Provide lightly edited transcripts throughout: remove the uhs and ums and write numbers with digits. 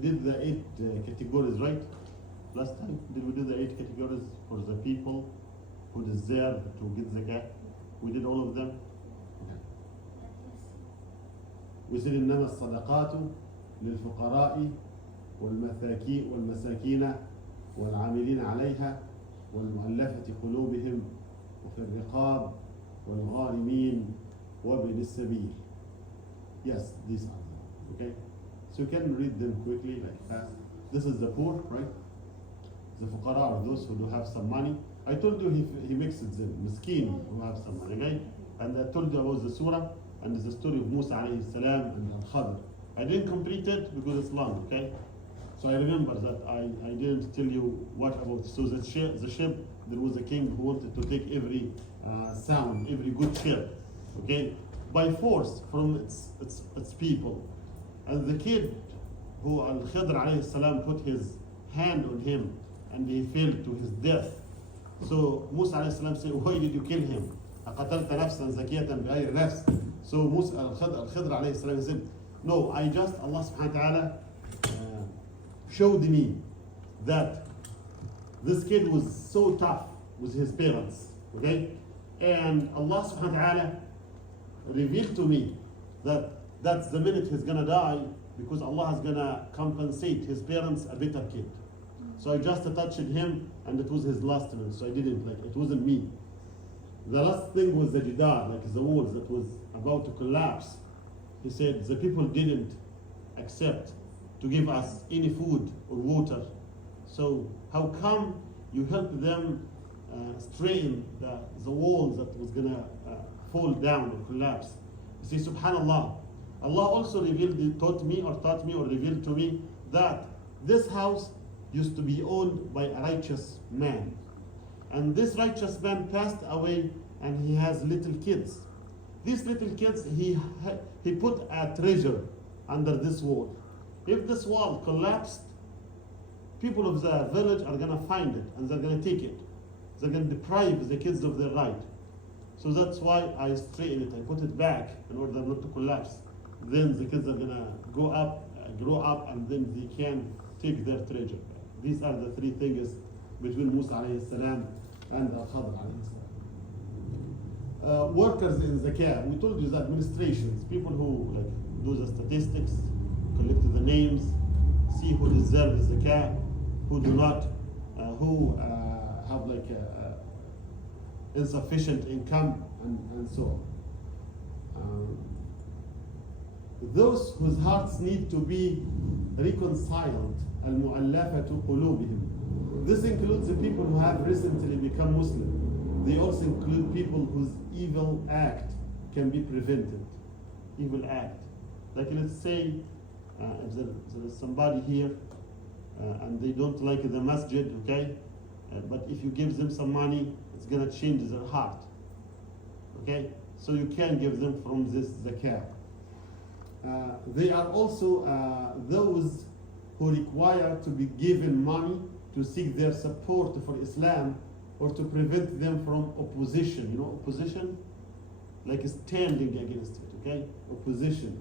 did the 8 categories, right? Last time, did we do the 8 categories for the people who deserve to get zakat? We did all of them. We said إنما الصدقات للفقراء والمساكين والعاملين عليها والمؤلفة قلوبهم وفي الرقاب والغارمين وابن السبيل. Yes, these are them. Okay, so you can read them quickly, like fast. This is the poor, right? The fuqara are those who do have some money. I told you he mixes them, miskin who have some money, right? And I told you about the surah and the story of Musa alayhi salam and Al-Khadr. I didn't complete it because it's long, okay? So I remember that I didn't tell you what about. So the ship, there was a king who wanted to take every sound, every good ship, okay, by force from its people. And the kid who Al-Khadr alayhi salam put his hand on him and he fell to his death. So Musa alayhi salam said, why did you kill him? أقتلت نفسا زكية بغير نفس. So Musa Al-Khadr alayhi salam said, no, I just, Allah subhanahu wa ta'ala showed me that this kid was so tough with his parents, okay? And Allah subhanahu wa ta'ala revealed to me that that's the minute he's gonna die, because Allah is gonna compensate his parents a better kid. So I just touched him and it was his last minute, so I didn't, like, it wasn't me. The last thing was the jidar, like the walls that was about to collapse. He said the people didn't accept to give us any food or water. So how come you help them strain the walls that was gonna fall down or collapse? You see, subhanallah, Allah also taught me or revealed to me that this house used to be owned by a righteous man. And this righteous man passed away and he has little kids. These little kids, he put a treasure under this wall. If this wall collapsed, people of the village are gonna find it and they're gonna take it. They're gonna deprive the kids of their right. So that's why I straighten it, I put it back in order not to collapse. Then the kids are gonna grow up, and then they can take their treasure back. These are the 3 things between Musa alayhi salam and Al-Khadr alayhi salam. Workers in zakat, we told you the administrations, people who like do the statistics, collect the names, see who deserves zakat, who do not, who have like insufficient income, and so on. Those whose hearts need to be reconciled, al-mu'allafatu qulubihim. This includes the people who have recently become Muslim. They also include people whose evil act can be prevented. Evil act. Like let's say if there is somebody here and they don't like the masjid, okay? But if you give them some money, it's gonna change their heart. Okay? So you can give them from this zakat. They are also those who require to be given money to seek their support for Islam or to prevent them from opposition. You know opposition? Like standing against it, okay? Opposition.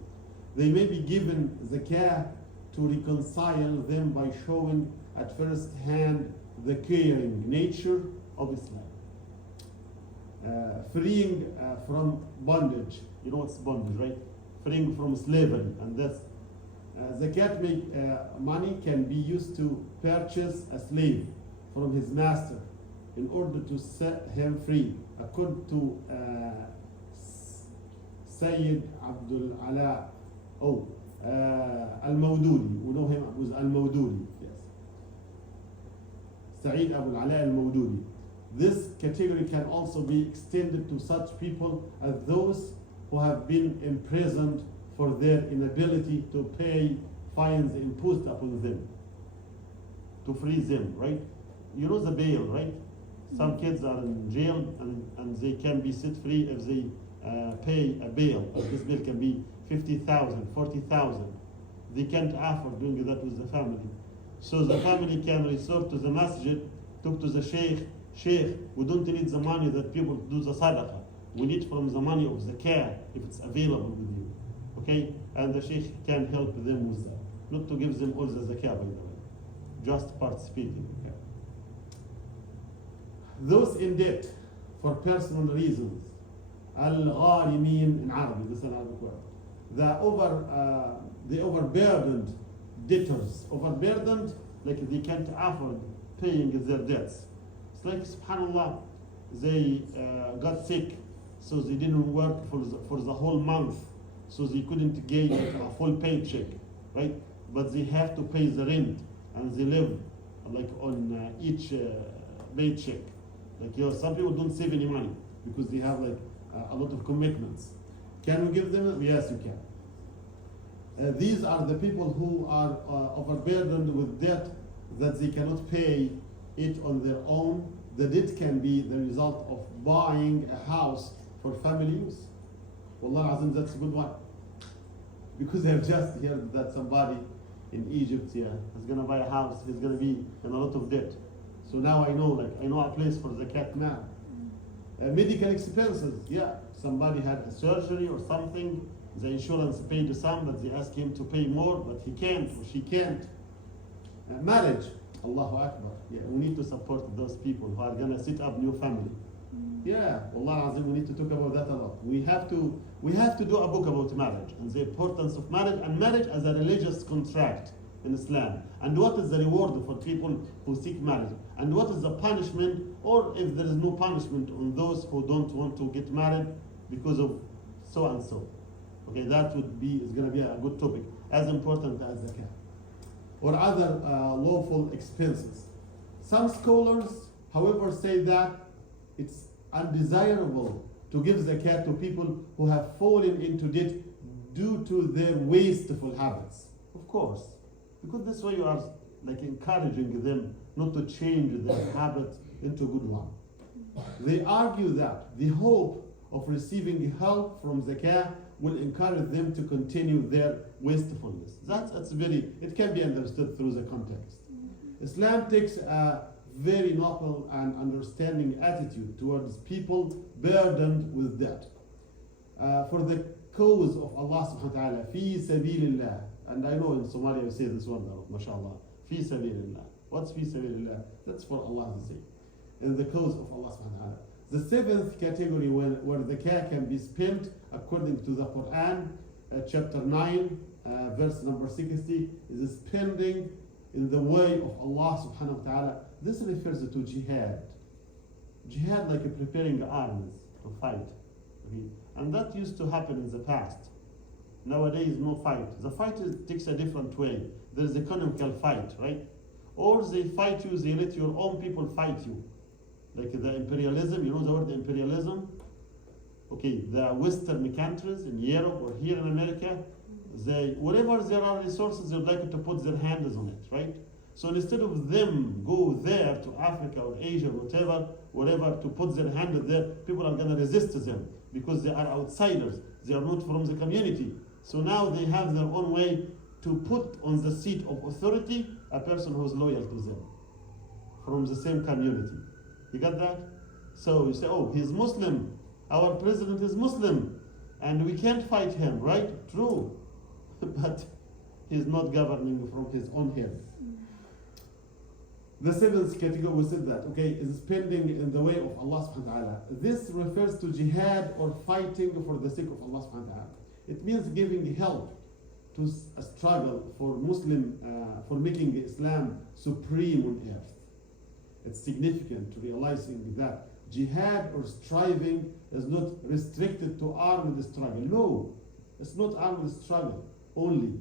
They may be given zakah to reconcile them by showing at first hand the caring nature of Islam. Freeing from bondage. You know what's bondage, right? Freeing from slavery, and that's zakat money can be used to purchase a slave from his master in order to set him free, according to Sayyid Abdul Ala Al-Mawdudi. We know him as Al-Mawdudi. Yes, Sayyid Abdul Ala Al-Mawdudi. This category can also be extended to such people as those who have been imprisoned for their inability to pay fines imposed upon them, to free them, right? You know the bail, right? Some kids are in jail and they can be set free if they pay a bail. This bail can be 50,000, 40,000. They can't afford doing that with the family. So the family can resort to the masjid, talk to the sheikh, we don't need the money that people do the sadaqah. We need from the money of the care if it's available with you. Okay? And the sheikh can help them with that. not to give them all the zakah, by the way, just participating. Okay. Those in debt for personal reasons, al-gharimin in Arabic, this is an Arabic word. The overburdened debtors, overburdened, like they can't afford paying their debts. It's like, subhanAllah, they got sick, so they didn't work for the whole month, so they couldn't get a full paycheck, right? But they have to pay the rent, and they live like on each paycheck. Like, some people don't save any money because they have like a lot of commitments. Can we give them? Yes, you can. These are the people who are overburdened with debt that they cannot pay it on their own. The debt can be the result of buying a house for family use. Wallah Azim, that's a good one. Because I've just heard that somebody in Egypt is going to buy a house, he's going to be in a lot of debt. So now I know a place for the zakat now. Medical expenses, somebody had a surgery or something, the insurance paid some, but they ask him to pay more, but he can't or she can't. Marriage, Allahu Akbar. We need to support those people who are going to set up new family. Wallah Azim, we need to talk about that a lot. We have to do a book about marriage and the importance of marriage, and marriage as a religious contract in Islam, and what is the reward for people who seek marriage, and what is the punishment, or if there is no punishment on those who don't want to get married because of so and so. Okay, that is going to be a good topic, as important as zakat or other lawful expenses. Some scholars, however, say that it's undesirable to give zakat to people who have fallen into debt due to their wasteful habits. Of course, because this way you are like encouraging them not to change their habit into a good one. They argue that the hope of receiving help from zakah will encourage them to continue their wastefulness. It can be understood through the context. Islam takes a very noble and understanding attitude towards people burdened with debt. For the cause of Allah subhanahu wa ta'ala, fi sabilillah. And I know in Somalia we say this word, mashallah, fi sabilillah. What's fi sabilillah? That's for Allah's sake. In the cause of Allah subhanahu wa ta'ala. The seventh category where the zakah can be spent according to the Quran, chapter 9, verse number 60, is spending in the way of Allah subhanahu wa ta'ala. This refers to jihad. Jihad, like preparing armies to fight. Okay? And that used to happen in the past. Nowadays, no fight. The fight takes a different way. There is economical fight, right? Or they fight you, they let your own people fight you. Like the imperialism, you know the word imperialism? Okay, the Western countries in Europe or here in America, wherever there are resources, they would like to put their hands on it, right? So instead of them go there to Africa or Asia or whatever, to put their hand there, people are going to resist them because they are outsiders. They are not from the community. So now they have their own way to put on the seat of authority a person who is loyal to them from the same community. You got that? So you say, oh, he's Muslim. Our president is Muslim. And we can't fight him, right? True. But he's not governing from his own head. The seventh category, we said that, okay, is spending in the way of Allah subhanahu wa ta'ala. This refers to jihad or fighting for the sake of Allah subhanahu wa ta'ala. It means giving help to a struggle for for making Islam supreme on earth. It's significant to realizing that jihad or striving is not restricted to armed struggle. No, it's not armed struggle only.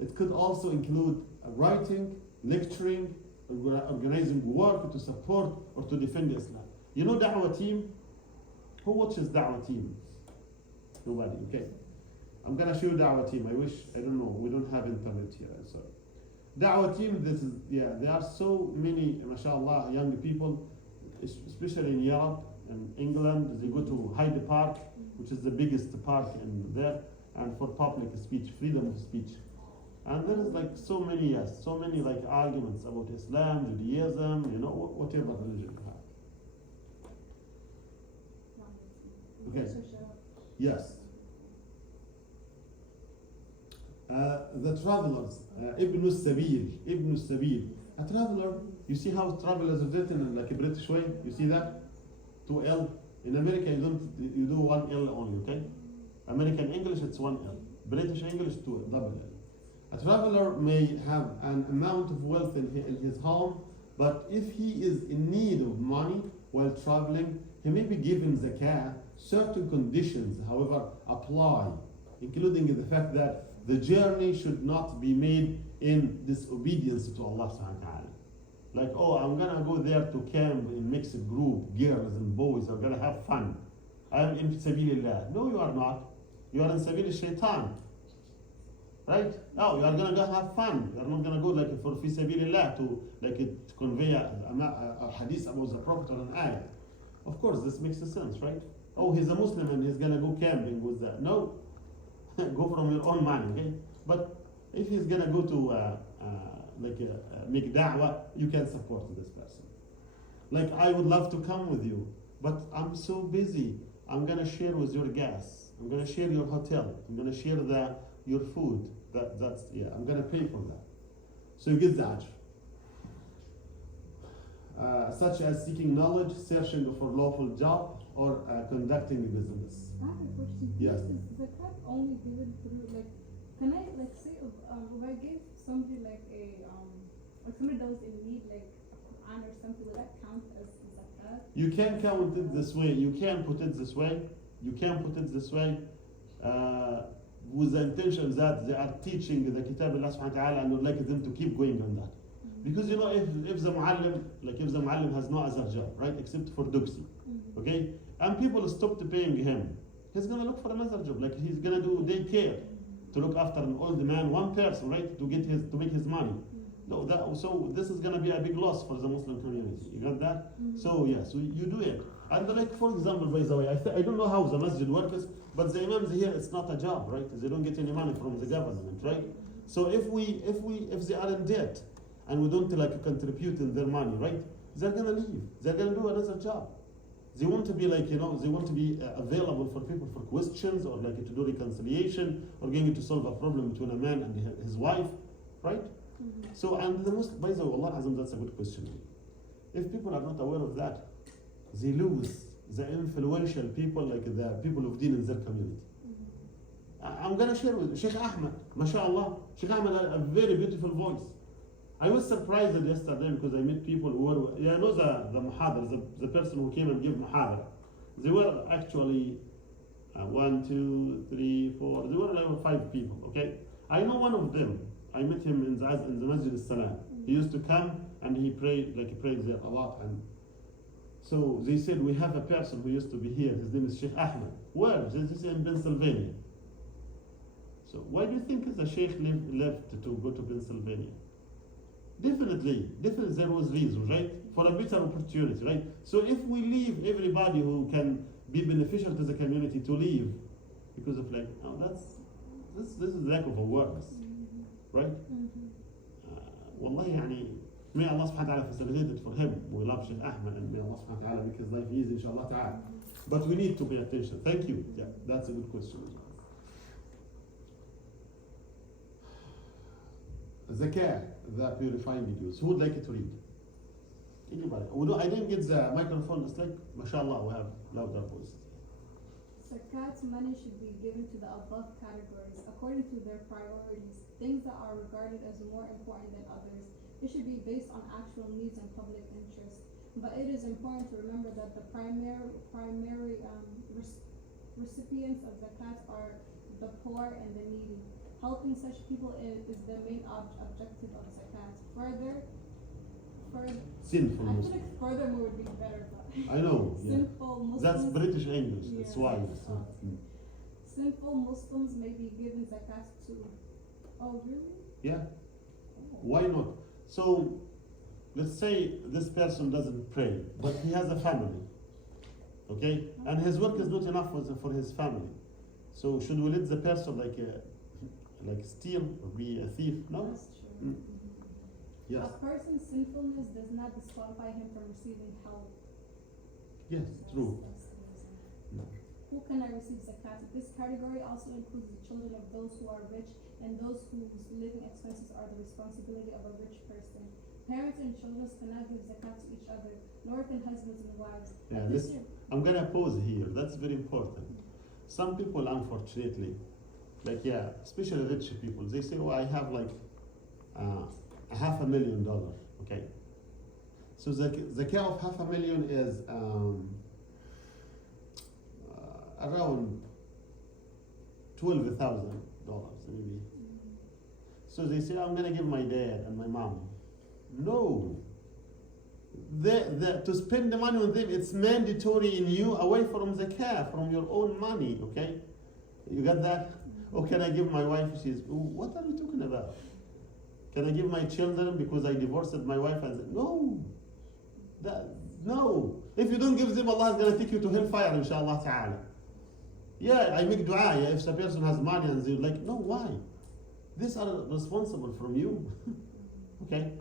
It could also include writing, lecturing, organizing work to support or to defend Islam. You know Da'wah team? Who watches Da'wah team? Nobody, okay. I'm gonna show you Da'wah team. I don't know, we don't have internet here, I'm sorry. Da'wah team, there are so many, mashallah, young people, especially in Europe and England. They go to Hyde Park, which is the biggest park in there, and for public speech, freedom of speech. And there is like so many like arguments about Islam, Judaism, whatever religion you have. Okay. Yes. The travelers, Ibn Sabil. A traveler, you see how travelers is written in like a British way? You see that? 2L. In America, you do 1L only, okay? American English, it's 1L. British English, 2 double L. A traveler may have an amount of wealth in his home, but if he is in need of money while traveling, he may be given zakat. Certain conditions, however, apply, including the fact that the journey should not be made in disobedience to Allah subhanahu wa ta'ala. Like, oh, I'm gonna go there to camp in mixed group, girls and boys are gonna have fun. I'm in sabilillah. No, you are not. You are in sabil shaitan. Right? No, you are gonna go have fun. You are not gonna go like for fi sabilillah to convey a hadith about the Prophet or an ayah. Of course, this makes sense, right? Oh, he's a Muslim and he's gonna go camping with that. No, go from your own money, okay? But if he's gonna go to make da'wah, you can support this person. Like, I would love to come with you, but I'm so busy. I'm gonna share with your gas. I'm gonna share your hotel. I'm gonna share your food. I'm gonna pay for that. So you get the ajr. Such as seeking knowledge, searching for lawful job, or conducting business. I have a question. Yes. Is zakat only given through can I say if I give somebody like somebody that was in need like a Quran or something, will that count as zakat? You can count it this way. You can put it this way. With the intention that they are teaching the Kitab Allah subhanahu wa ta'ala and would like them to keep going on that. Because if the muallim has no other job, right, except for duxi, okay, and people stopped paying him, he's gonna look for another job, like he's gonna do daycare to look after an old man, one person, right, to make his money. No, so this is gonna be a big loss for the Muslim community. You got that? So yes, you do it. And for example, by the way, I don't know how the masjid works, but the imams here, it's not a job, right? They don't get any money from the government, right? So if they are in debt, and we don't contribute in their money, right? They're gonna leave. They're gonna do another job. They want to be they want to be available for people for questions or to do reconciliation or going to solve a problem between a man and his wife, right? So, and the most, by the way, Allah Azam, that's a good question. If people are not aware of that, they lose the influential people, like the people of deen in their community. I'm gonna share with Sheikh Ahmed, mashallah. Sheikh Ahmed had a very beautiful voice. I was surprised yesterday because I met people who were, the muhadar, the person who came and gave muhadar. They were actually 1, 2, 3, 4, they were like 5 people, okay? I know one of them. I met him in the Masjid al-Salam. He used to come and he prayed there a lot. And so they said, we have a person who used to be here. His name is Sheikh Ahmed. Where? This is in Pennsylvania. So why do you think the Sheikh left to go to Pennsylvania? Definitely there was reason, right? For a better opportunity, right? So if we leave everybody who can be beneficial to the community to leave because of this is lack of awareness, right? Wallahi, may Allah subhanahu wa ta'ala facilitate it for him. We love Sheikh Ahmed and may Allah subhanahu wa ta'ala make his life easy, inshallah ta'ala. But we need to pay attention. Thank you. Yeah, that's a good question. Zakat, the purifying videos. Who would like it to read? Anybody? I didn't get the microphone. It's like, mashallah, we have louder voices. Zakat's money should be given to the above categories according to their priorities. Things that are regarded as more important than others. It should be based on actual needs and public interest. But it is important to remember that the primary recipients of zakat are the poor and the needy. Helping such people is the main objective of zakat. Sinful I feel Muslim. like furthermore would be better, but I know. Sinful Muslims. That's British English. Yeah, That's why. Sinful Muslims may be given zakat too. Oh, really? Yeah. Why not? So, let's say this person doesn't pray, but he has a family. Okay? And his work is not enough for his family. So, should we let the person steal or be a thief? No? That's true. Yes. A person's sinfulness does not disqualify him from receiving help. Yes, true. That's the reason. No. Who cannot receive zakat? This category also includes the children of those who are rich and those whose living expenses are the responsibility of a rich person. Parents and children cannot give zakat to each other, nor can husbands and wives. Yeah, I'm gonna pause here. That's very important. Some people, unfortunately, like especially rich people, they say, "Oh, I have like $500,000." Okay, so the zakah of $500,000 is around $12,000 maybe. So they say, "I'm gonna give my dad and my mom." No. To spend the money on them, it's mandatory in you away from zakah, from your own money, okay? You got that? Or can I give my wife? She's, what are you talking about? Can I give my children because I divorced my wife? And no. No. If you don't give them, Allah is going to take you to hellfire, inshallah ta'ala. Yeah, I make dua. Yeah, if a person has money and they're like, no, why? These are responsible from you. Okay?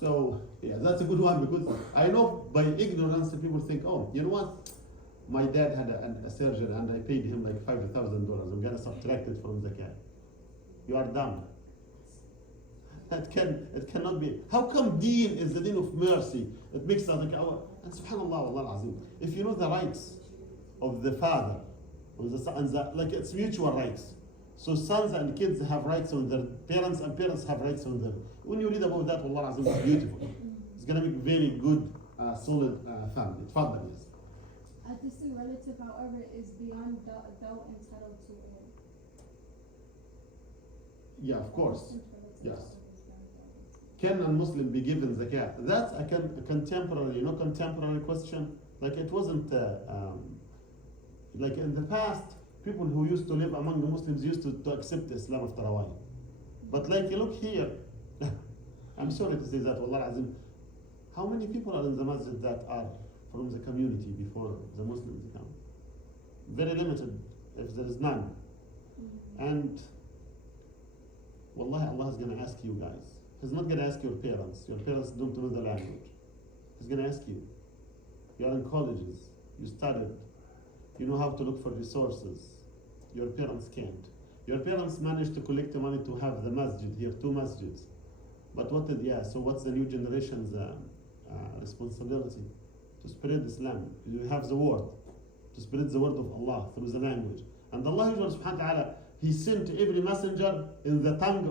So, that's a good one because I know by ignorance people think, oh, you know what? My dad had a surgeon and I paid him like $5,000. I'm going to subtract it from zakat. You are dumb. It cannot be. How come deen is the deen of mercy? It makes us like, and subhanallah, Allah azim. If you know the rights of the father, of the son, like it's mutual rights. So sons and kids have rights on their parents and parents have rights on them. When you read about that, Allah azim, it's beautiful. It's going to make very good, solid family. Tfaddal, yes. A distant relative, however, is beyond doubt entitled to it. Yeah, of course. Distant relative, Yes. however, is beyond doubt. Can a Muslim be given zakat? That's a contemporary, contemporary question. Like it wasn't, like in the past, people who used to live among the Muslims used to accept Islam after a while. But like, look here, I'm sorry to say that, Wallah Azim, how many people are in the masjid that are from the community before the Muslims come? Very limited, if there is none. And Wallahi, Allah is going to ask you guys. He's not going to ask your parents. Your parents don't know the language. He's going to ask you. You are in colleges. You studied. You know how to look for resources. Your parents can't. Your parents managed to collect the money to have the masjid here, 2 masjids. But so what's the new generation's responsibility? To spread Islam. You have the word. To spread the word of Allah through the language. And Allah subhanahu wa ta'ala, He sent every messenger in the tongue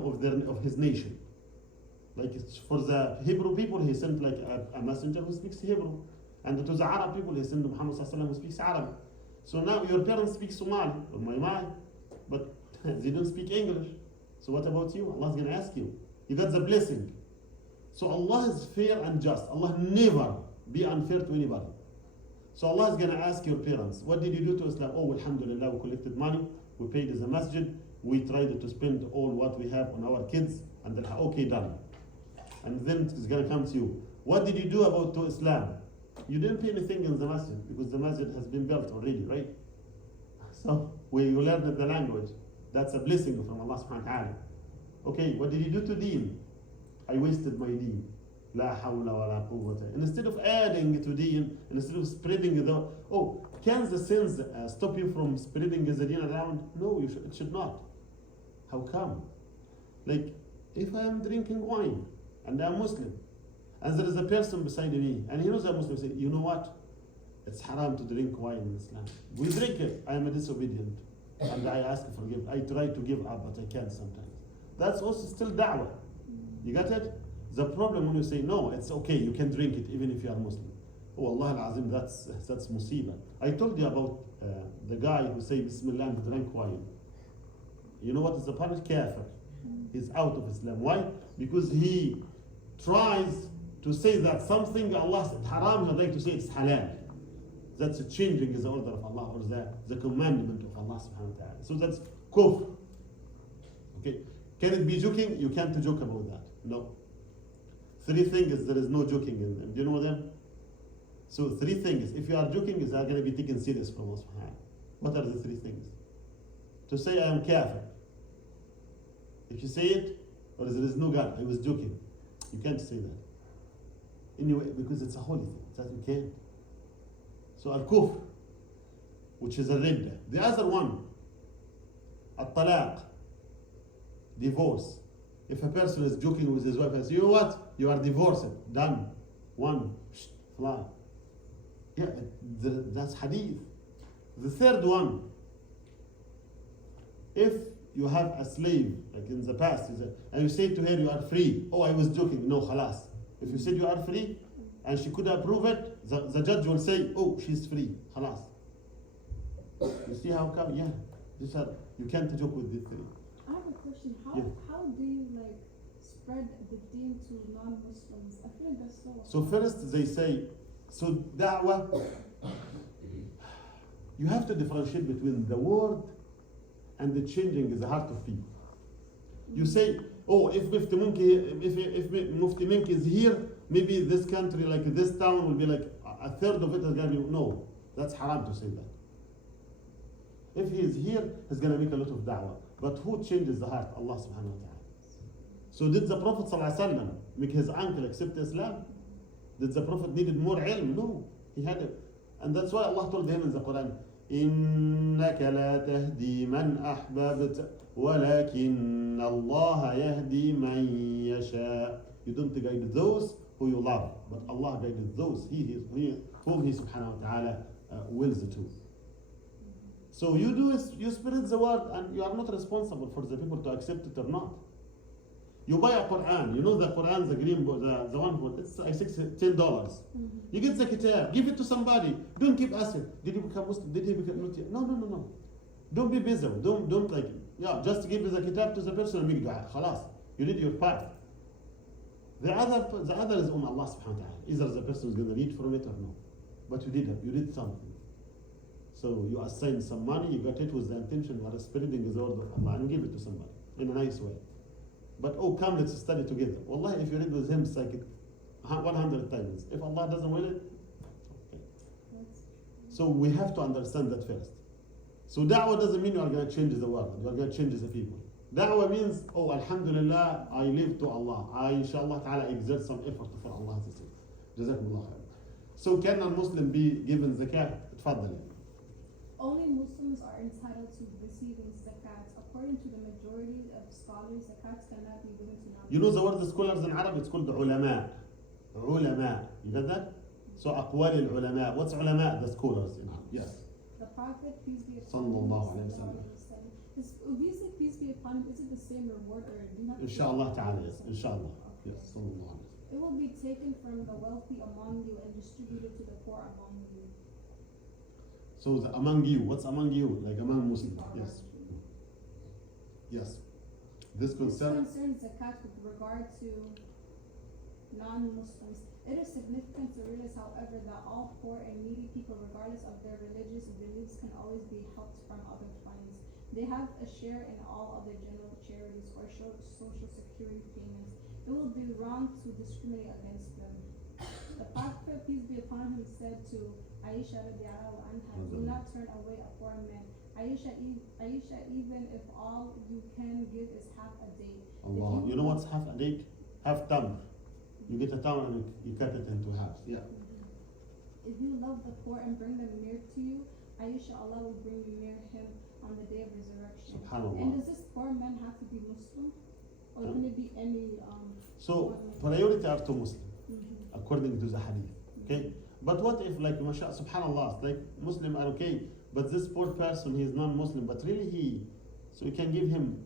of his nation. Like for the Hebrew people, He sent like a messenger who speaks Hebrew. And to the Arab people, He sent Muhammad sallallahu alaihi wasallam who speaks Arabic. So now your parents speak Somali or Maimai, but they don't speak English. So what about you? Allah is going to ask you. You got the blessing. So Allah is fair and just. Allah never be unfair to anybody. So Allah is going to ask your parents, what did you do to Islam? Oh, alhamdulillah, we collected money, we paid as a masjid, we tried to spend all what we have on our kids, and then, okay, done. And then it's going to come to you. What did you do about to Islam? You didn't pay anything in the masjid because the masjid has been built already, right? So you learned the language. That's a blessing from Allah subhanahu wa ta'ala. Okay, what did you do to deen? I wasted my deen. La hawla wa la quwwata. Instead of adding to deen, instead of spreading can the sins stop you from spreading the deen around? No, it should not. How come? Like, if I am drinking wine and I'm Muslim, and there is a person beside me, and he knows I'm Muslim, say, you know what? It's haram to drink wine in Islam. We drink it. I am a disobedient. And I ask for forgiveness. I try to give up, but I can't sometimes. That's also still da'wah. You got it? The problem when you say, no, it's okay, you can drink it even if you are Muslim. Oh, Allah al-Azim, that's musibah. I told you about the guy who said Bismillah and drank wine. You know what is the punishment? Kafir. He's out of Islam. Why? Because he tries to say that something Allah said haram, he'd like to say it's halal. That's changing the order of Allah or the commandment of Allah subhanahu wa ta'ala. So that's kufr. Okay. Can it be joking? You can't joke about that. No. 3 things there is no joking in them. Do you know them? So 3 things. If you are joking, is are going to be taken serious from Allah subhanahu wa ta'ala. What are the 3 things? To say I am kafir. If you say it, or there is no God, I was joking. You can't say that. Anyway, because it's a holy thing. That you can't. So al-kufr. which is a ridda. The other one, at-talaq, divorce. If a person is joking with his wife and says, you know what? You are divorced. Done. One. Fly. Yeah, that's hadith. The third one, if you have a slave, like in the past, and you say to her, you are free. Oh, I was joking. No, khalas. If you said you are free, and she could approve it, the judge will say, oh, she's free. Khalas. You see how come? Yeah. You can't joke with these three. I have a question. Yeah. How do you like spread the deen to non-Muslims? I feel like that's so. So first they say, so da'wah, you have to differentiate between the word and the changing the heart of people. You say, oh, if Mufti Mink is here, maybe this country, like this town, will be like a third of it is going to be, no, that's haram to say that. If he is here, he's going to make a lot of da'wah. But who changes the heart? Allah subhanahu wa ta'ala. So did the Prophet sallallahu alaihi wasallam make his uncle accept Islam? Did the Prophet needed more ilm? No. He had it. And that's why Allah told him in the Quran, إِنَّكَ لَا تَهْدِي مَنْ أَحْبَبْتَ وَلَكِنَّ اللَّهَ يَهْدِي مَنْ يَشَاءُ. You don't guide those who you love, but Allah guided those whom He subhanahu wa ta'ala wills to. So you do is you spread the word, and you are not responsible for the people to accept it or not. You buy a Quran, you know the Quran, the green book, the one book, it's I think $10. You get the kitab, give it to somebody. Don't keep asking, did he become Muslim? Did he become not yet? No. Don't be busy. Don't like, yeah, just give the kitab to the person and make dua. Khalas. You did your part. The other is on Allah subhanahu wa ta'ala. Either the person is going to read from it or no. But you did something. So you assign some money, you got it with the intention of spreading the word of Allah, and you give it to somebody in a nice way. But oh, come, let's study together. Wallahi, if you read with him, it's like 100 times. If Allah doesn't will it, okay. So we have to understand that first. So da'wah doesn't mean you are going to change the world, you are going to change the people. Da'wah means, oh, alhamdulillah, I live to Allah. I, inshallah ta'ala, exert some effort for Allah's sake. Jazakumullah khair. So can a Muslim be given zakat? Tfaddali. Only Muslims are entitled to receiving zakat. According to the majority of scholars, zakat cannot be given to non-Muslims. You know the word scholars in Arabic, it's called ulama. Ulama. You get that? So aqwal al-ulama. What's ulama? The scholars in Arabic. Yes. The Prophet, peace be upon Sallallahu him, alayhi wa sallam. If you say peace be upon him, is it the same reward, or do you have to Inshallah ta'ala, yes. Inshallah. Yes. Sallallahu alayhi wa sallam. It will be taken from the wealthy among you and distributed to the poor among you. So among you, what's among you? Like among Muslims. People Yes. around you. Yes. This This concerns concerns zakat with regard to non-Muslims. It is significant to realize, however, that all poor and needy people, regardless of their religious beliefs, can always be helped from other funds. They have a share in all other general charities or social security payments. It will be wrong to discriminate against them. The Prophet, peace be upon him, said to Aisha radiallahu anha, do not turn away a poor man. Aisha, even if all you can give is half a day. Allah. You know what's half a date? Half tamr. You get a tamr and you cut it into halves. Yeah. If you love the poor and bring them near to you, Aisha, Allah will bring you near him on the day of resurrection. Subhanallah. And does this poor man have to be Muslim? Or can it be any So priority are to Muslim, Mhm. according to the hadith. Okay? But what if, like, subhanallah, like Muslim are okay, but this poor person, he is non-Muslim, but really so you can give him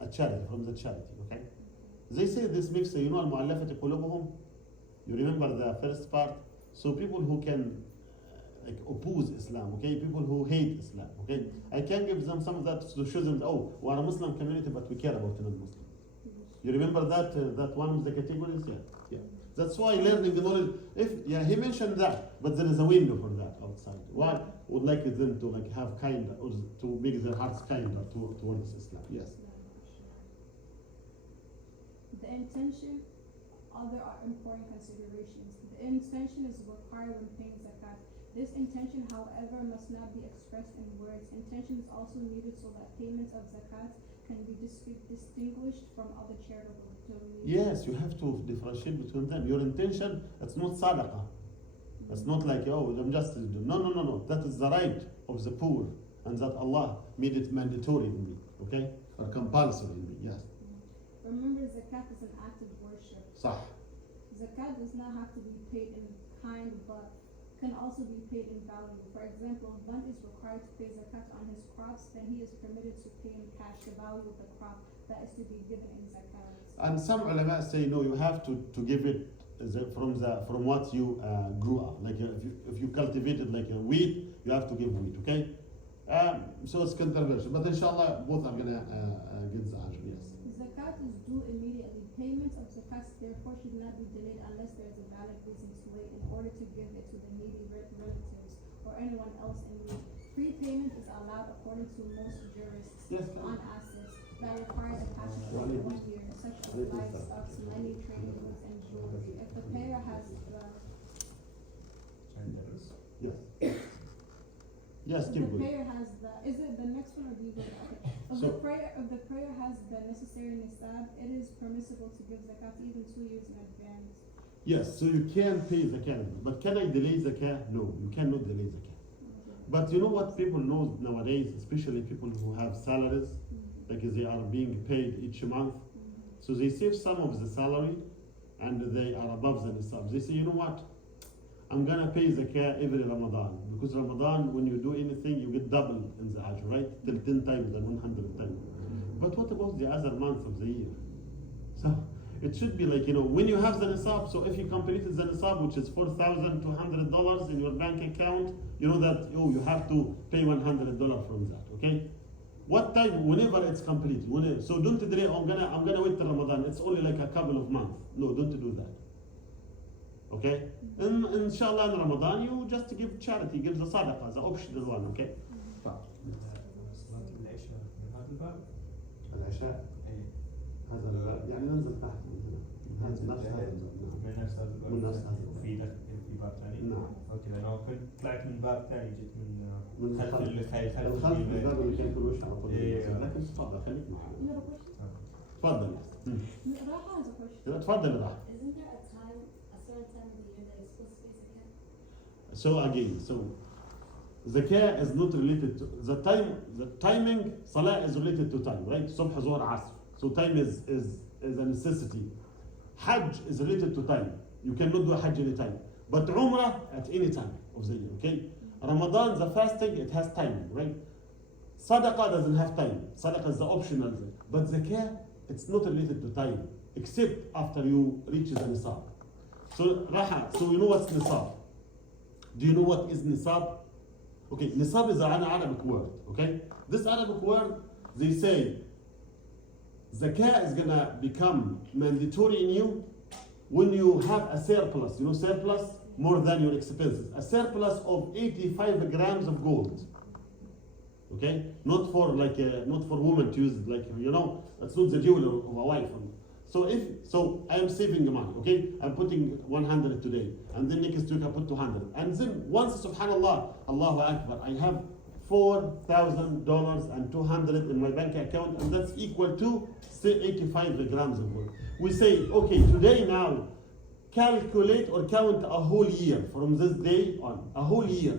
a charity from the charity, okay? They say this makes, you know, al-mu'allafati qulubuhum. You remember the first part? So people who can like oppose Islam, okay? People who hate Islam, okay? I can give them some of that to show them, oh, we're a Muslim community, but we care about non-Muslims. You remember that that one of the categories? Yeah. That's why learning the knowledge. He mentioned that, but there is a window for that outside. Why would like them to like have kind or to make their hearts kinder towards Islam? Yes. The intention, other are important considerations. The intention is required when paying zakat. This intention, however, must not be expressed in words. Intention is also needed so that payments of zakat can be distinguished from other charitable donations. Yes, you have to differentiate between them. Your intention, it's not sadaqah. It's not like, oh, I'm just no. That is the right of the poor, and that Allah made it mandatory in me, okay? Or compulsory in me, yes. Remember, zakat is an act of worship. صح. Zakat does not have to be paid in kind, but can also be paid in value. For example, if one is required to pay zakat on his crops, then he is permitted to pay in cash the value of the crop that is to be given in zakat. And some ulama say no, you have to give it from what you grew up. Like if you cultivated like a wheat, you have to give wheat. Okay, so it's controversial, but inshallah both are gonna get the ajr. Yes. Zakat is due immediately. Payment of zakat therefore should not be delayed unless there is a valid reason to wait in order to give it to the needy relatives or anyone else in need. Prepayment is allowed according to most jurists on assets that require the passage of 1 year, such as livestock, money, trading goods, and jewelry. If the payer has the Yes, if keep the going. payer has the, is it the next one or do you go back? If the prayer has the necessary nisab, it is permissible to give zakat even 2 years in advance. Yes, so you can pay zakat, but can I delay zakat? No, you cannot delay zakat. But you know what people know nowadays, especially people who have salaries, like they are being paid each month, so they save some of the salary and they are above the nisab. They say, you know what, I'm gonna pay zakat every Ramadan, because Ramadan, when you do anything, you get double in the ajr, right? Till 10 times and 100 times. But what about the other months of the year? So it should be like, you know, when you have the nisab, so if you completed the nisab, which is $4,200 in your bank account, you know that, oh, you have to pay $100 from that, okay? What time? Whenever it's complete. Whenever. So don't delay, I'm gonna wait till Ramadan. It's only like a couple of months. No, don't do that. Okay? And inshallah in Ramadan, you just give charity, give the sadaqah, the optional one, okay? العشاء هذا الباب يعني ننزل تحت نفس هذا الباب من نفس هذا الباب في باب ثاني؟ نعم. اوكي لانه كنت طلعت من باب ثاني جيت من خلف الخلف الباب اللي كان في الوش على طول. لكن تفضل خليك معنا. تفضل. Raha has a question. تفضل راح. Isn't there a certain time of the year that you're supposed to pay zakat? So again, so zakah is not related to the time. The timing, salah is related to time, right? Subh, Zuhr, Asr. So time is a necessity. Hajj is related to time. You cannot do a Hajj any time. But Umrah at any time of the year, okay? Ramadan, the fasting, it has time, right? Sadaqah doesn't have time. Sadaqah is the optional thing. But zakah, it's not related to time, except after you reach the nisab. So Raha, so you know what's nisab? Do you know what is nisab? Okay, nisab is an Arabic word, okay? This Arabic word, they say, zakah is gonna become mandatory in you when you have a surplus, you know surplus, more than your expenses. A surplus of 85 grams of gold. Okay? Not for not for women to use it, like, you know, that's not the jewel of a wife. So I am saving money, okay? I'm putting 100 today, and then next week I put 200. And then once, subhanallah, Allahu Akbar, I have $4,000 and 200 in my bank account, and that's equal to say 85 grams of gold. We say, okay, today now, calculate or count a whole year from this day on, a whole year.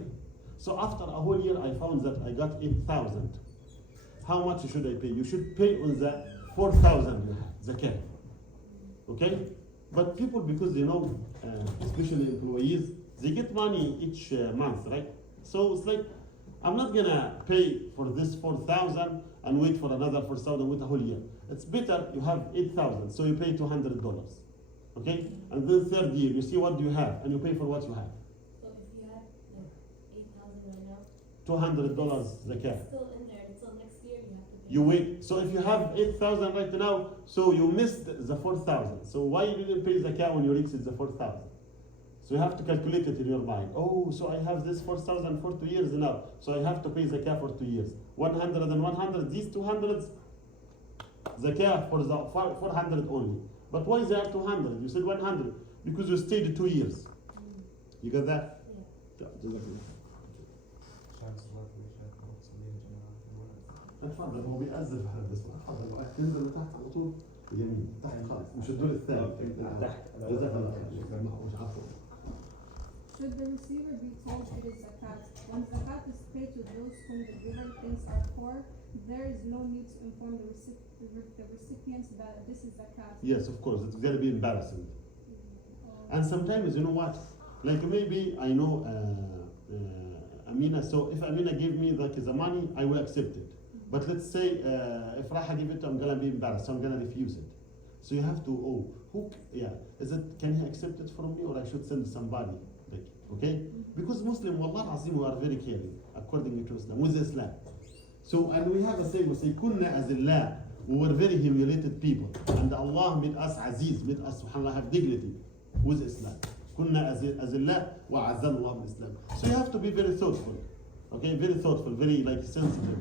So after a whole year, I found that I got 8,000. How much should I pay? You should pay on the 4,000 you have, zakat. Okay? But people, because they know, especially employees, they get money each month, right? So it's like, I'm not gonna pay for this 4,000 and wait for another 4,000, wait a whole year. It's better you have 8,000, so you pay $200. Okay? And then third year, you see what do you have, and you pay for what you have. So if you had like 8,000 right now, $200 zakat. it's still in there until next year you have to pay. You wait. So if you have 8,000 right now, so you missed the 4,000. So why you didn't pay zakat when you reached the 4,000? So you have to calculate it in your mind. Oh, so I have this 4,000 for 2 years now. So I have to pay zakat for 2 years. 100 and 100, these 200s, zakat for the 400 only. But why they are 200? You said 100 because you stayed 2 years. You got that? Yeah. اتفضل هو بيأذن في هذا الاسبوع. اتفضل تنزل لتحت على طول يمين تحت خالص مش الدور الثاني. تحت. جزاك الله خير. عفوا. Should the receiver be told it is zakat? When zakat is paid to those whom the giver thinks are poor, there is no need to inform the recipients that this is zakat. Yes, of course, it's gonna be embarrassing. And sometimes, you know what? Like maybe I know Amina, so if Amina give me the money, I will accept it. But let's say if Raha give it, I'm gonna be embarrassed, so I'm gonna refuse it. So you have to, is it, can he accept it from me or I should send somebody? Like, okay? Because Muslim, wallah azim, we are very caring, according to Islam, with Islam. So, and we have a saying, we say, kunna azillah, we were very humiliated people. And Allah made us aziz, made us, subhanAllah, have dignity with Islam. Kunna azillah wa azzalullah bil Islam. So you have to be very thoughtful, okay? Very thoughtful, very like sensitive.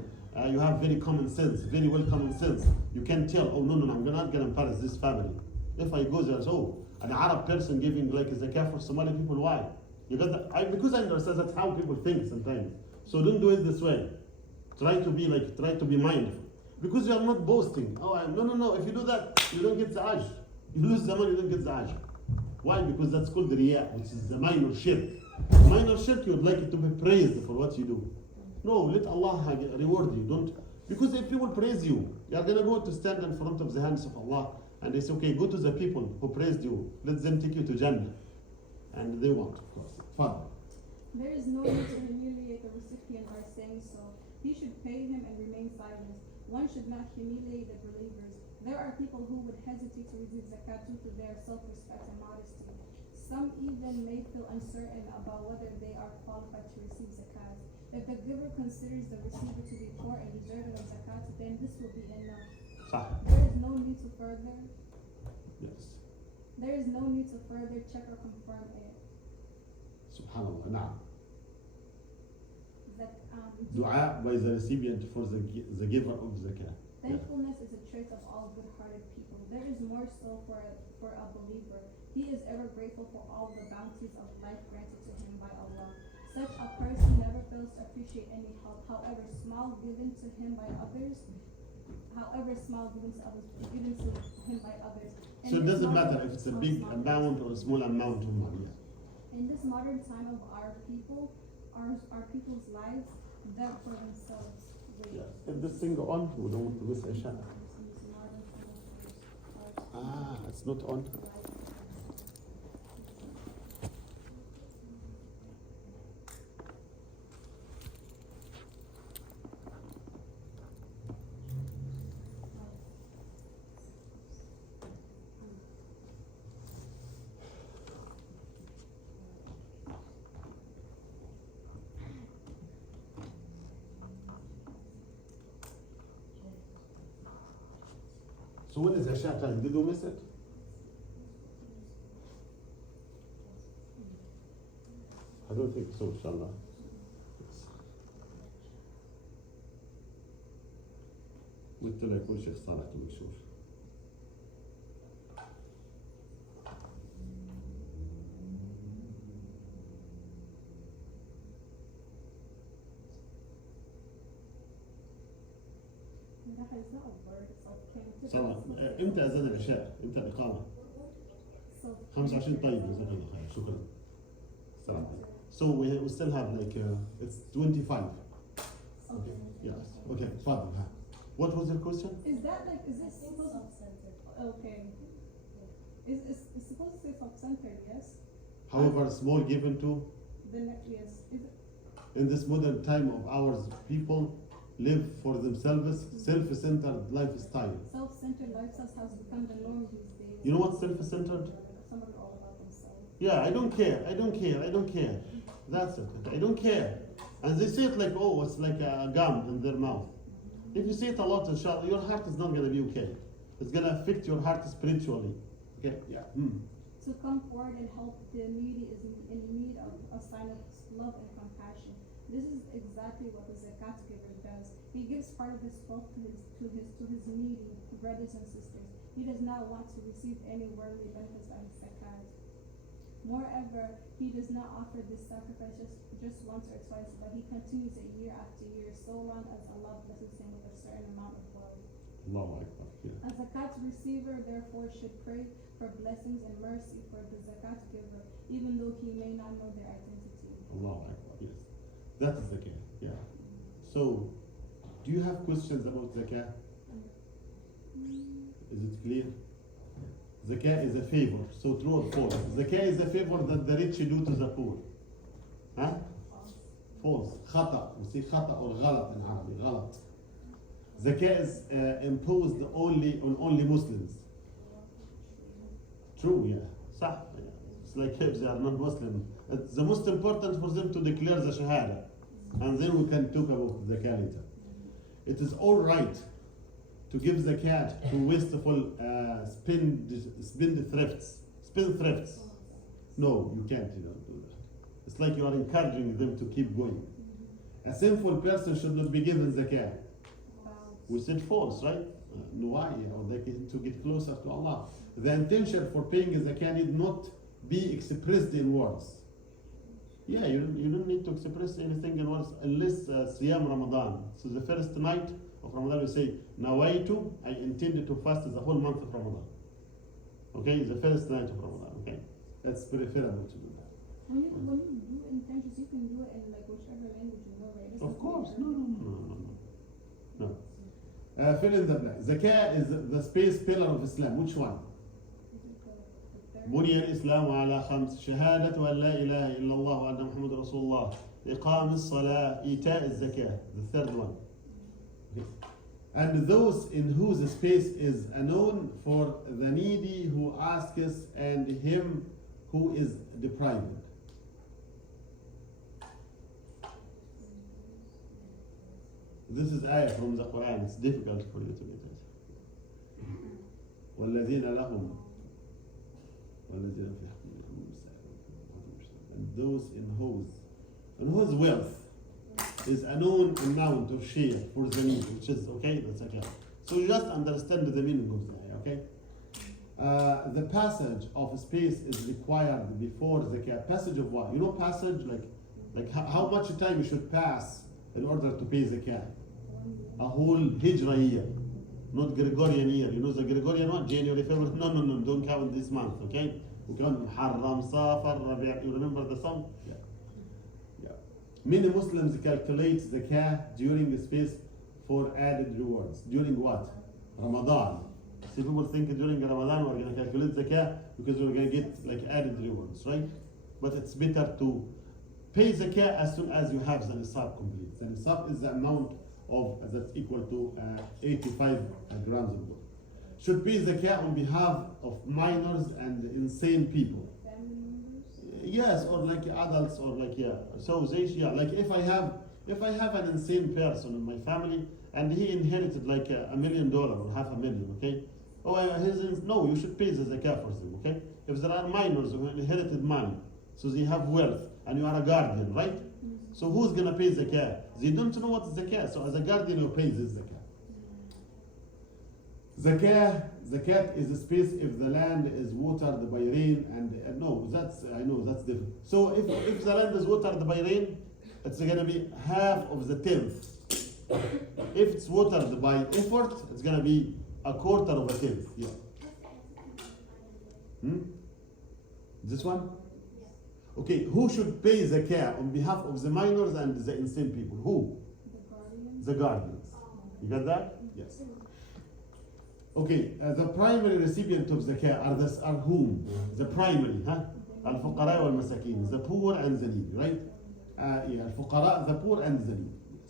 You have very common sense, very well common sense. You can tell, oh no, I'm not gonna embarrass this family. If I go there, so an Arab person giving like zakah for Somali people, why? Because because I understand that's how people think sometimes. So don't do it this way. Try to be mindful. Because you are not boasting. Oh, no. If you do that, you don't get the ajr. You lose the money, you don't get the ajr. Why? Because that's called the riyah, which is the minor shirk. Minor shirk, you would like it to be praised for what you do. No, let Allah reward you. Don't, because if people praise you, you are gonna go to stand in front of the hands of Allah, and they say, okay, go to the people who praised you. Let them take you to Jannah, and they won't, of course. Father. There is no need to humiliate the recipient by saying so. He should pay him and remain silent. One should not humiliate the believers. There are people who would hesitate to receive zakat due to their self-respect and modesty. Some even may feel uncertain about whether they are qualified to receive zakat. If the giver considers the receiver to be poor and deserving of zakat, then this will be enough. There is no need to further. Yes. There is no need to further check or confirm it. Subhanallah. Na'am. Dua Dua by the recipient for the giver of zakat. Thankfulness is a trait of all good-hearted people. There is more so for a believer. He is ever grateful for all the bounties of life granted to him by Allah. Such a person never fails to appreciate any help, however small given to him by others. Given to him by others. So it doesn't matter if it's a big amount or a small amount of money. In this modern time of our people's lives, that for themselves. Yeah. If this thing go on, we don't want to miss Isha. It's not on. So when is Isha time? Did you miss it? I don't think so, inshallah. قلت له يكون شيخ صالح مكشوف. صلاة امتى اذان العشاء؟ امتى الاقامة؟ 25 طيب جزاك الله خير شكرا. السلام عليكم. So we still have like it's 25. Okay. Yes. Okay. Fadl. What was your question? Is this self-centered? Okay. It's supposed to say self-centered, yes? However small given to? Yes. Is it? In this modern time of ours, people live for themselves, self-centered lifestyle. Self-centered lifestyle has become the norm these days. You know what's self-centered? Somebody all about themselves. Yeah, I don't care. That's it. I don't care. And they say it like, oh, it's like a gum in their mouth. If you say it a lot, inshallah, your heart is not going to be okay. It's going to affect your heart spiritually. Okay? Yeah. To come forward and help the needy is in need of a sign of love and compassion. This is exactly what the zakat giver does. He gives part of his wealth to his needy brothers and sisters. He does not want to receive any worldly benefits by his zakat. Moreover, he does not offer this sacrifice just once or twice, but he continues it year after year, so long as Allah blesses him with a certain amount of wealth. Allahu Akbar. Yeah. A zakat receiver therefore should pray for blessings and mercy for the zakat giver, even though he may not know their identity. Allahu Akbar. Yes. That is zakah. Yeah. So, do you have questions about zakah? Is it clear? Zakah is a favor. So true or false? Zakah is a favor that the rich do to the poor. Huh? False. خطأ. We say خطأ or غلط in Arabic. غلط. Zakah is imposed only Muslims. True, yeah. صح. It's like if they are not Muslim. It's the most important for them to declare the Shahada. And then we can talk about zakah later. It is all right to give zakat to wasteful spendthrifts. No, you can't do that. It's like you are encouraging them to keep going. A sinful person should not be given zakat. We said false, right? Why? Or they can to get closer to Allah. The intention for paying zakat need not be expressed in words. Yeah, you don't need to express anything in words unless Siyam Ramadan. So the first night of Ramadan we say, Nawaitu, I intended to fast the whole month of Ramadan. Okay, the first night of Ramadan, okay? That's preferable to do that. When you do intentions, you can do it in like whichever language you know, right? Of course, no. Fill in the blank. Zakah is the space pillar of Islam. Which one? بني الإسلام على 5 شهادة أن لا إله إلا الله وأن محمد رسول الله إقام الصلاة إيتاء الزكاة, the third one. Okay. And those in whose space is known for the needy who asks and him who is deprived. This is ayah from the Quran. It's difficult for you to get it. والذين لهم and those in whose wealth is a known amount of share for the need, which is okay, that's okay. So you just understand the meaning of the ayah, okay? The passage of space is required before zakah. Passage of what? You know passage, like how much time you should pass in order to pay zakah? A whole hijrah year. Not Gregorian year. You know the Gregorian one? January, February. No, don't count this month, okay? We count Muharram, Safar, Rabi'. You remember the song? Yeah. Many Muslims calculate zakah during the space for added rewards. During what? Ramadan. See, people think during Ramadan we're going to calculate zakah because we're going to get like added rewards, right? But it's better to pay zakah as soon as you have the nisab complete. The nisab is the amount of that's equal to 85 grams of gold. Should pay zakah on behalf of minors and insane people. Family members? Yes, or like adults, or like So they like if I have an insane person in my family and he inherited like $1 million or $500,000, okay? No, you should pay the zakah for them, okay? If there are minors who inherited money, so they have wealth, and you are a guardian, right? So who's gonna pay zakah? They don't know what is zakah. So as a guardian, you pay this zakah. Zakat is a space if the land is watered by rain, and I know that's different. So if the land is watered by rain, it's gonna be half of the 10th. If it's watered by effort, it's gonna be a quarter of a 10th. Yeah. This one? Okay, who should pay zakah on behalf of the minors and the insane people? Who? The guardians. You got that? Yes. Okay, the primary recipient of zakah are whom? The primary, Al-fuqara wal-masakin, the poor and the needy, right? Al-fuqara, the poor and the needy. Yes.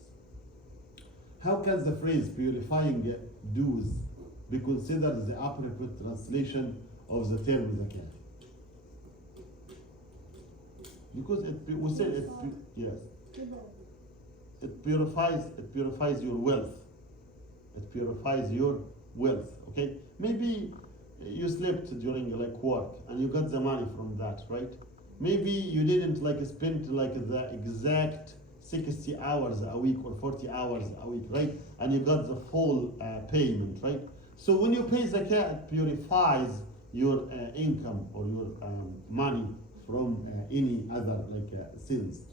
How can the phrase purifying dues be considered the appropriate translation of the term zakah? Because we said it purifies your wealth. It purifies your wealth. Okay, maybe you slept during like work and you got the money from that, right? Maybe you didn't like spend like the exact 60 hours a week or 40 hours a week, right? And you got the full payment, right? So when you pay zakat, it purifies your income or your money from any other like sins.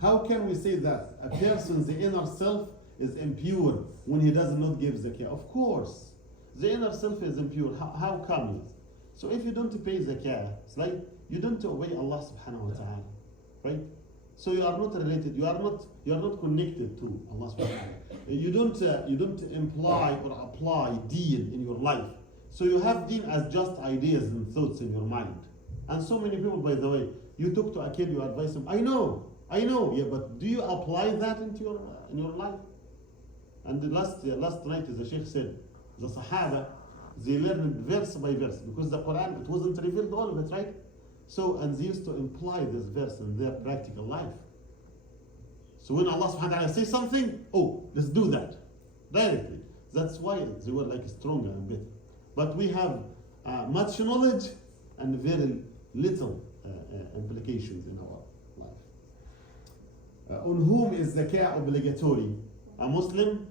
How can we say that a person's inner self is impure when he does not give zakah? Of course. The inner self is impure. How come? So if you don't pay zakah, it's like you don't obey Allah subhanahu wa ta'ala. Right? So you are not related, you are not connected to Allah subhanahu wa ta'ala. You don't imply or apply deen in your life. So you have deen as just ideas and thoughts in your mind. And so many people, by the way, you talk to a kid, you advise him, I know, yeah, but do you apply that into your life? And the last night, as the Sheikh said, the Sahaba, they learned verse by verse because the Quran, it wasn't revealed all of it, right? So, and they used to imply this verse in their practical life. So when Allah subhanahu wa ta'ala says something, oh, let's do that directly. That's why they were like stronger and better. But we have much knowledge and very little implications in our life. On whom is zakah obligatory? A Muslim,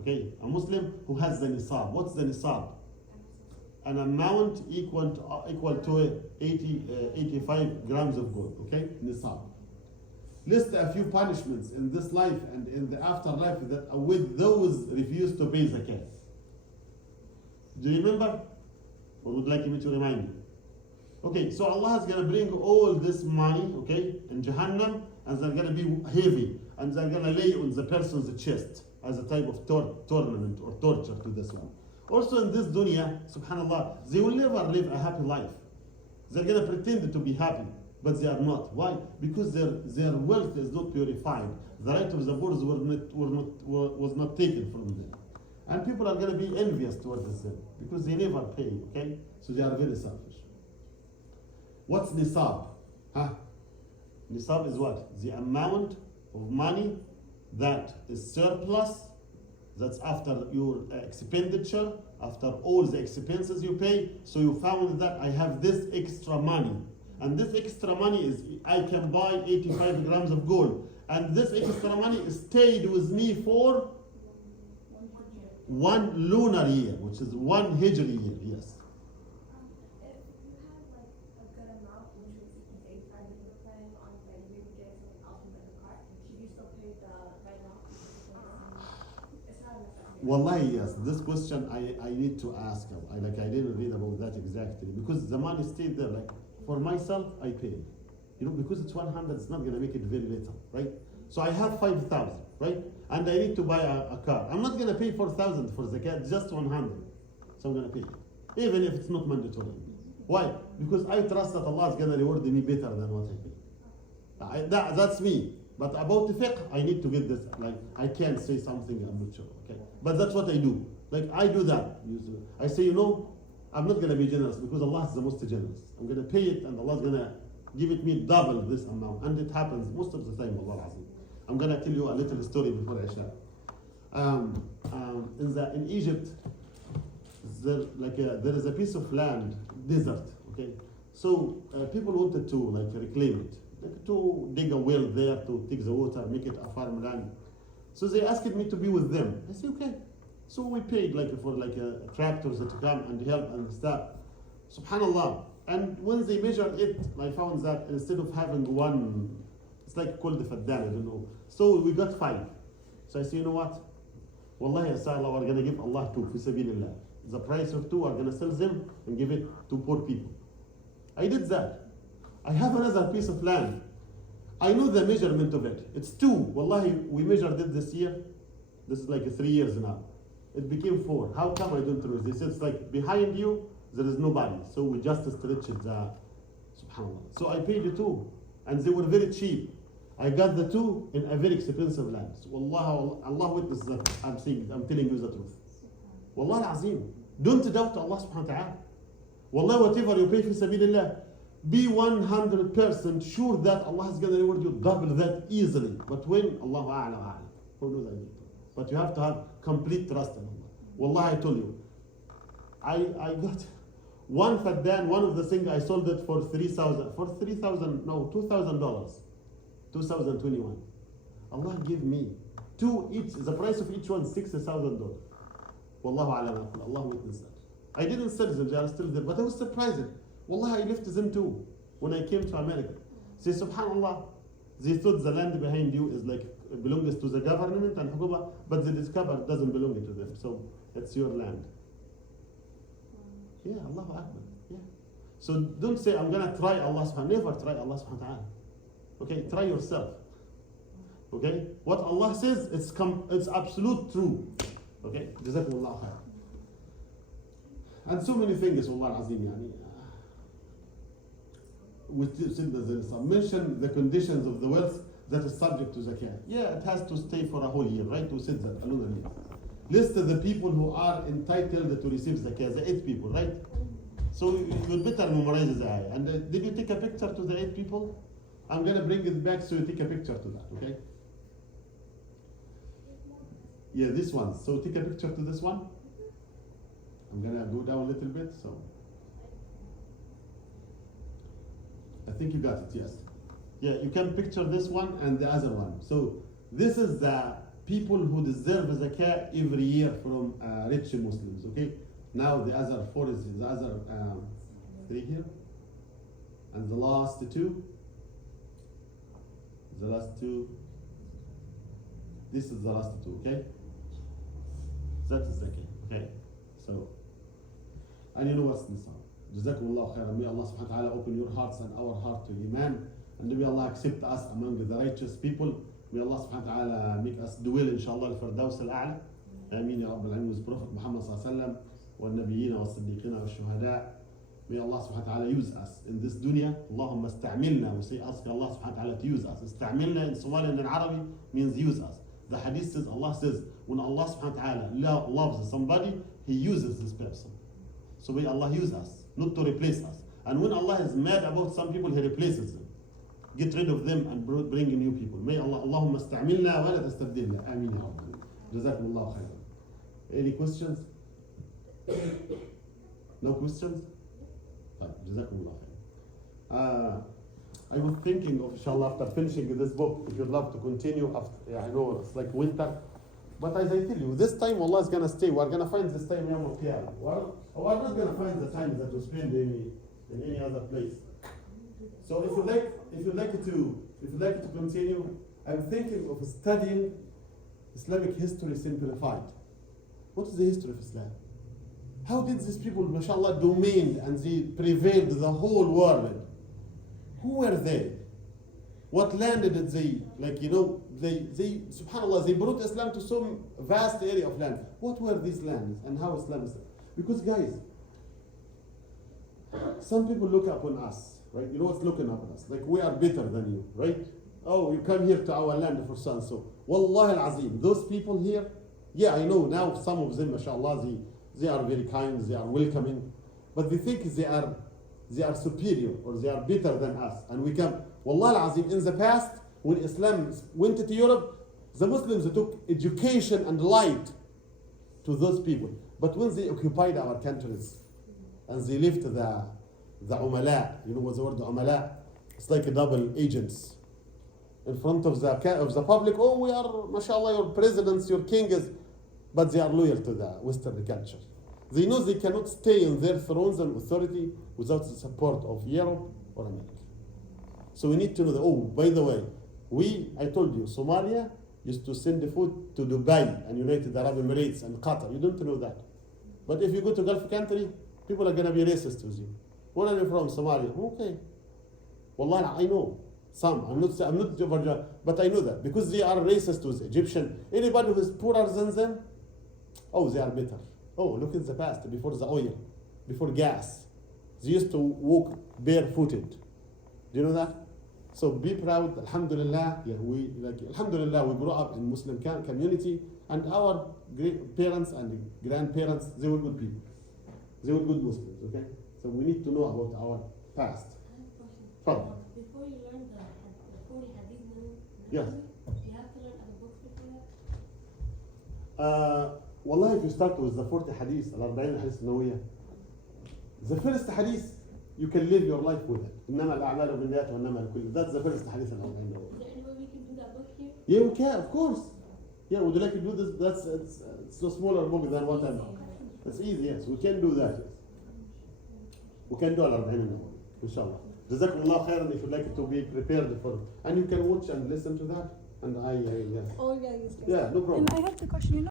okay, a Muslim who has the nisab. What's the nisab? An amount equal to 85 grams of gold, okay, nisab. List a few punishments in this life and in the afterlife that with those refuse to pay zakat. Do you remember? Or would like me to remind you? Okay, so Allah is going to bring all this money, okay, in Jahannam, and they're going to be heavy, and they're going to lay on the person's chest as a type of torment or torture to this one. Also in this dunya, subhanallah, they will never live a happy life. They're going to pretend to be happy, but they are not. Why? Because their wealth is not purified. The right of the poor was not taken from them. And people are going to be envious towards them because they never pay, okay? So they are very selfish. What's nisab? Huh? Nisab is what? The amount of money that is surplus, that's after your expenditure, after all the expenses you pay. So you found that I have this extra money. And this extra money is, I can buy 85 grams of gold. And this extra money stayed with me for 1 lunar year, which is 1 Hijri year, yes. If you have like a good amount, which was say 5 that you're planning on, like maybe getting something else from the car, should you still pay the right amount? It's not a necessity. Wallahi, yes. This question I need to ask. I didn't read about that exactly because the money stayed there. Like for myself, I pay. You know, because it's 100, it's not gonna make it very little, right? So I have 5,000, right? And I need to buy a car. I'm not gonna pay 4,000 for zakat, just 100. So I'm gonna pay, even if it's not mandatory. Why? Because I trust that Allah is gonna reward me better than what I pay. That's me. But about the fiqh, I need to get this. Like I can't say something I'm not sure. Okay, but that's what I do. Like I do that. I say, you know, I'm not gonna be generous because Allah is the most generous. I'm gonna pay it, and Allah is gonna give it me double this amount, and it happens most of the time. Allah Azim. I'm gonna tell you a little story before I share. In Egypt, there is a piece of land, desert. Okay, so people wanted to reclaim it. To dig a well there, to take the water, make it a farmland. So they asked me to be with them. I said, okay. So we paid for tractors to come and help and stuff. Subhanallah. And when they measured it, I found that instead of having one, it's called the faddan, I don't know. So we got 5. So I said, you know what? Wallahi, Allah, we're going to give Allah 2, fi sabilillah. The price of 2, we're going to sell them and give it to poor people. I did that. I have another piece of land. I know the measurement of it. It's 2. Wallahi, we measured it this year. This is 3 years now. It became 4. How come? I don't know. They said it's behind you, there is nobody. So we just stretched it. Subhanallah. So I paid the 2. And they were very cheap. I got the 2 in a very expensive land. So Allah witness that I'm telling you the truth. Wallah al-azim. Don't doubt Allah subhanahu wa ta'ala. Wallah, whatever you pay fi sabilillah, be 100% sure that Allah is going to reward you double that easily. But when? Allahu a'lam. Who knows that? But you have to have complete trust in Allah. Wallah, I told you. I got one faddan, one of the things I sold it for $2,000, 2021. Allah gave me 2 each, the price of each one $60,000. Wallahu a'lam. Allah witness that. I didn't sell them, they are still there, but I was surprised. Wallah, I left them too when I came to America. Say, subhanallah, they thought the land behind you is belongs to the government and حكومة, but the discovered doesn't belong to them. So it's your land. Yeah, Allahu Akbar. Yeah. So don't say I'm gonna try Allah subhanahu. Never try Allah subhanahu wa ta'ala. Okay, try yourself. Okay, what Allah says, it's absolute true. Okay, Jazakumullah khair. And so many things, Allah Azim, yani. Mention the conditions of the wealth that is subject to zakat. Yeah, it has to stay for a whole year, right? We said that another year. List the people who are entitled to receive zakat, the 8 people, right? So you better memorize the ayah. And did you take a picture to the 8 people? I'm gonna bring it back so you take a picture to that, okay? Yeah, this one. So take a picture to this one. I'm gonna go down a little bit, so. I think you got it, yes. Yeah, you can picture this one and the other one. So this is the people who deserve zakat every year from rich Muslims, okay? Now the other 4 is the other 3 here. And the last 2. The last 2. This is the last 2, okay? That is zakat, okay? So, and you know what's nisab. Jazakumullah khairan. May Allah subhanahu wa ta'ala open your hearts and our heart to Iman. And may Allah accept us among the righteous people. May Allah subhanahu wa ta'ala make us dwell inshallah al-Firdaus al-A'la. Ameen ya Rabbal Alamin with Prophet Muhammad sallallahu alayhi wa sallam. والنبيين والصديقين والشهداء. May Allah subhanahu wa ta'ala use us in this dunya. Allahumma ista'milna. We say ask Allah subhanahu wa ta'ala to use us. Ista'milna in Somali and in Arabic means use us. The hadith says, Allah says, when Allah subhanahu wa ta'ala loves somebody, He uses this person. So may Allah use us, not to replace us. And when Allah is mad about some people, He replaces them. Get rid of them and bring in new people. May Allah, Allahumma ista'milna wa la tastabdilna. Ameen ya Rabbal. Jazakumullah khairan. Any questions? No questions? Jazakumullah khairan. I was thinking of, inshallah, after finishing this book, if you'd love to continue, after, I know it's like winter, but as I tell you, this time Allah is going to stay. We're going to find this time Yawm al-Qiyamah. We're not going to find the time that we spend in any other place. So if you'd like to continue, I'm thinking of studying Islamic history simplified. What is the history of Islam? How did these people, mashallah, domain and they prevailed the whole world? Who were they? What land did they, they subhanAllah, they brought Islam to some vast area of land. What were these lands and how Islam is? Because guys, some people look upon us, right? You know what's looking upon us? Like we are better than you, right? Oh, you come here to our land for sun. So, Wallah al-Azim, those people here, yeah, I know now some of them, mashallah, they are very kind, they are welcoming, but they think they are superior or they are better than us. And we come, Wallah al-Azim, in the past, when Islam went to Europe, the Muslims took education and light to those people. But when they occupied our countries and they left the umala, you know what's the word umala? It's like a double agents in front of the public. Oh, we are, mashallah, your presidents, your kings, but they are loyal to the Western culture. They know they cannot stay in their thrones and authority without the support of Europe or America. So we need to know that, oh, by the way, I told you, Somalia used to send the food to Dubai and United Arab Emirates and Qatar. You don't know that. But if you go to Gulf country, people are going to be racist with you. Where are you from? Somalia. Okay. Wallah, I know. Some. I'm not overjudged, but I know that. Because they are racist with Egyptian. Anybody who is poorer than them, oh, they are better. Oh, look in the past, before the oil, before gas. They used to walk barefooted. Do you know that? So be proud, alhamdulillah. Yeah, alhamdulillah, we grew up in Muslim community, and our great parents and grandparents, they were good people. They were good Muslims, okay? So we need to know about our past. Fine. Before you learn before you hadith, Yes. You have to learn other books before that? Wallah, if you start with the 40 hadith, al-40 hadith nawiyah, the first hadith, you can live your life with it. إنما الأعمال بالنيات وإنما لكل. That's the first hadith al-40 nawiyah. Is there any way we can do that book here? Yeah, we can, of course. Yeah, would you like to do this? It's a smaller book than what I'm. It's easy, yes. We can do that. Yes. We can do al-40 nawiyah, inshallah. Jazakumullah khairan if you'd like to be prepared for it. And you can watch and listen to that. and I, yeah. Oh yeah, yes. Yeah, no problem. And I have the question,